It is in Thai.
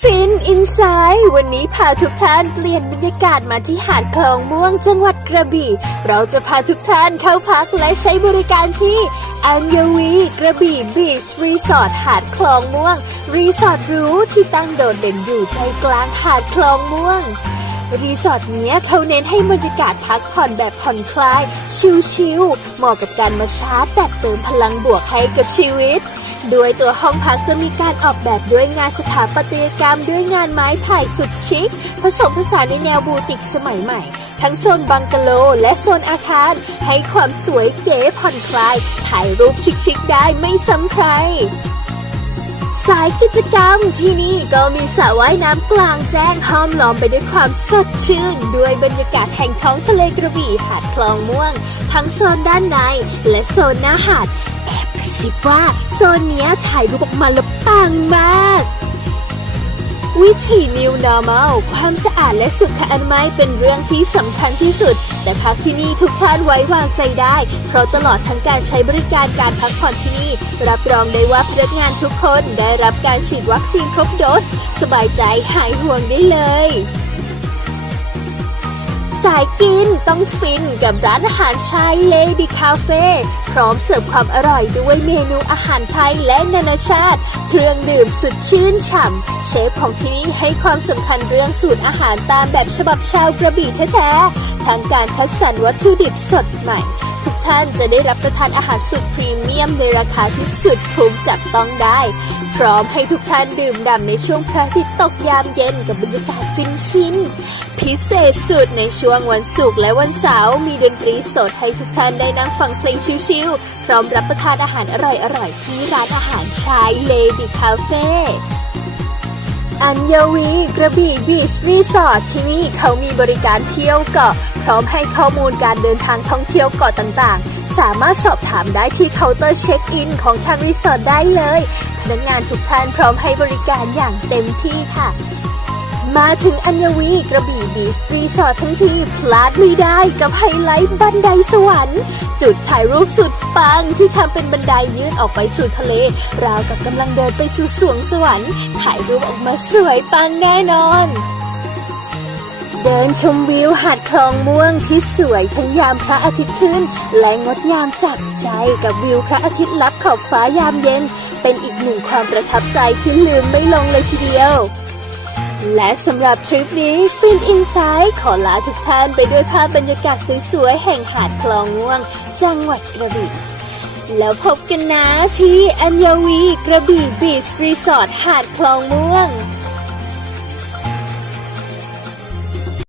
ฟินอินไซด์วันนี้พาทุกท่านเปลี่ยนบรรยากาศมาที่หาดคลองม่วงจังหวัดกระบี่ เราจะพาทุกท่านเข้าพักและใช้บริการที่อัญวีกระบี่บีชรีสอร์ทหาดคลองม่วง รีสอร์ทรู้ที่ตั้งโดดเด่นอยู่ใจกลางหาดคลองม่วง รีสอร์ทเนี้ยเขาเน้นให้บรรยากาศพักผ่อนแบบผ่อนคลาย ชิลๆเหมาะกับการมาชาร์จแบบเติมพลังบวกให้กับชีวิต โดยตัวห้องพักจะมีการออกแบบด้วยงานสถาปัตยกรรมด้วยงานไม้ไผ่สุดชิค ผสมผสานในแนวบูติกสมัยใหม่ ทั้งโซนบังกะโลและโซนอาคาร ให้ความสวยเก๋ผ่อนคลาย ถ่ายรูปชิคๆได้ไม่ซ้ำใครสายกิจกรรมที่นี่ก็มีสระว่ายน้ำกลางแจ้งห้อมล้อมไปด้วยความสดชื่น ด้วยบรรยากาศแห่งท้องทะเลกระบี่หาดคลองม่วง ทั้งโซนด้านในและโซนหน้าหาด แอบกระซิบว่าโซนเนี้ยถ่ายรูปออกมาแล้วปังมาก วิถี New Normal ความสะอาดและสุขอนามัยเป็นเรื่องที่สำคัญที่สุด แต่พักที่นี่ทุกท่านไว้วางใจได้ เพราะตลอดทั้งการใช้บริการการพักผ่อนที่นี่ รับรองได้ว่าพนักงานทุกคนได้รับการฉีดวัคซีนครบโดส สบายใจหายห่วงได้เลย สายกินต้องฟินกับร้านอาหารชายเลดี้คาเฟ่พร้อมเสิร์ฟความอร่อยด้วยเมนูอาหารไทยและนานาชาติ เครื่องดื่มสุดชื่นฉ่ำ เชฟของที่นี่ให้ความสำคัญเรื่องสูตรอาหารตามแบบฉบับชาวกระบี่แท้ๆทั้งการคัดสรรวัตถุดิบสดใหม่ ท่านจะได้รับประทานอาหารสุดพรีเมียมในราคาที่สุดคุ้มจับต้องได้ พร้อมให้ทุกท่านดื่มด่ำในช่วงพระอาทิตย์ตกยามเย็นกับบรรยากาศฟินๆ พิเศษสุดในช่วงวันศุกร์และวันเสาร์มีดนตรีสดให้ทุกท่านได้นั่งฟังเพลงชิลๆ พร้อมรับประทานอาหารอร่อยๆ ที่ร้านอาหารชายเลดี้คาเฟ่ อัญยวีกระบี่บีชรีสอร์ทที่นี่เขามีบริการเที่ยวเกาะ พร้อมให้ข้อมูลการเดินทางท่องเที่ยวเกาะต่างๆ สามารถสอบถามได้ที่เคาน์เตอร์เช็คอินของทางรีสอร์ทได้เลยพนักงานทุกท่านพร้อมให้บริการอย่างเต็มที่ค่ะ มาถึงอัญวีกระบี่บีชรีสอร์ททั้งทีพลาดไม่ได้กับไฮไลท์บันไดสวรรค์ จุดถ่ายรูปสุดปังที่ทำเป็นบันไดยื่นออกไปสู่ทะเล ราวกับกำลังเดินไปสู่สวงสวรรค์ถ่ายรูปออกมาสวยปังแน่นอน เดินชมวิวหาดคลองม่วงที่สวยทั้งยามพระอาทิตย์ขึ้น และงดงามจับใจกับวิวพระอาทิตย์ลับขอบฟ้ายามเย็น เป็นอีกหนึ่งความประทับใจที่ลืมไม่ลงเลยทีเดียว และสำหรับทริปนี้ฟินอินไซด์ขอลาทุกท่านไปด้วยภาพบรรยากาศสวยๆ แห่งหาดคลองง่วง จังหวัดกระบี่แล้วพบกันนะที่อัญญวีกระบี่บีชรีสอร์ทหาดคลองม่วง